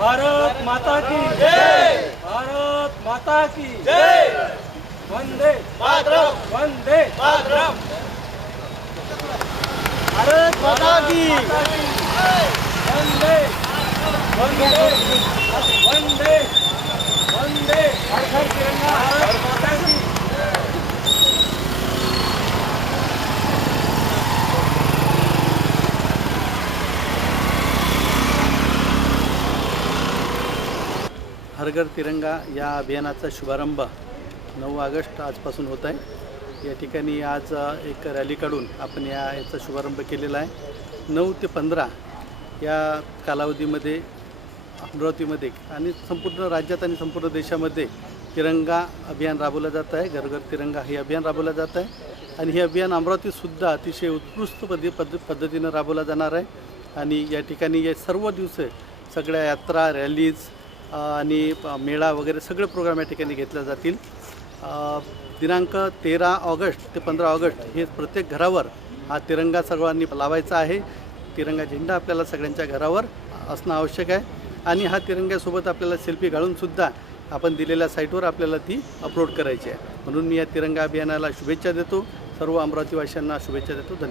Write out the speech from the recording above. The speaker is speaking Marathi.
भारत माता की जय। भारत माता की जय। वंदे। मातरम। वंदे। मातरम। भारत माता की वंदे। वंदे। वंदे। वंदे हर घर तिरंगा भारत माता की हरघर तिरंगा या अभियानाचा शुभारंभ नऊ ऑगस्ट आजपासून होत आहे. या ठिकाणी आज एक रॅली काढून आपण या याचा शुभारंभ केलेला आहे. नऊ ते पंधरा या कालावधीमध्ये अमरावतीमध्ये आणि संपूर्ण राज्यात आणि संपूर्ण देशामध्ये तिरंगा अभियान राबवलं जात आहे. घरघर तिरंगा हे अभियान राबवलं जात आहे. आणि हे अभियान अमरावतीतसुद्धा अतिशय उत्कृष्ट पद पद्ध पद्धतीनं राबवला जाणार आहे. आणि या ठिकाणी या सर्व दिवस सगळ्या यात्रा रॅलीज आणि मेळा वगैरे सगळे प्रोग्राम या ठिकाणी घेतले जातील. दिनांक तेरा ऑगस्ट ते पंधरा ऑगस्ट हे प्रत्येक घरावर हा तिरंगा सर्वांनी लावायचा आहे. तिरंगा झेंडा आपल्याला सगळ्यांच्या घरावर असणं आवश्यक आहे. आणि हा तिरंग्यासोबत आपल्याला सेल्फी घालूनसुद्धा आपण दिलेल्या साईटवर आपल्याला ती अपलोड करायची आहे. म्हणून मी या तिरंगा अभियानाला शुभेच्छा देतो. सर्व अमरावतीवासियांना शुभेच्छा देतो. धन्यवाद.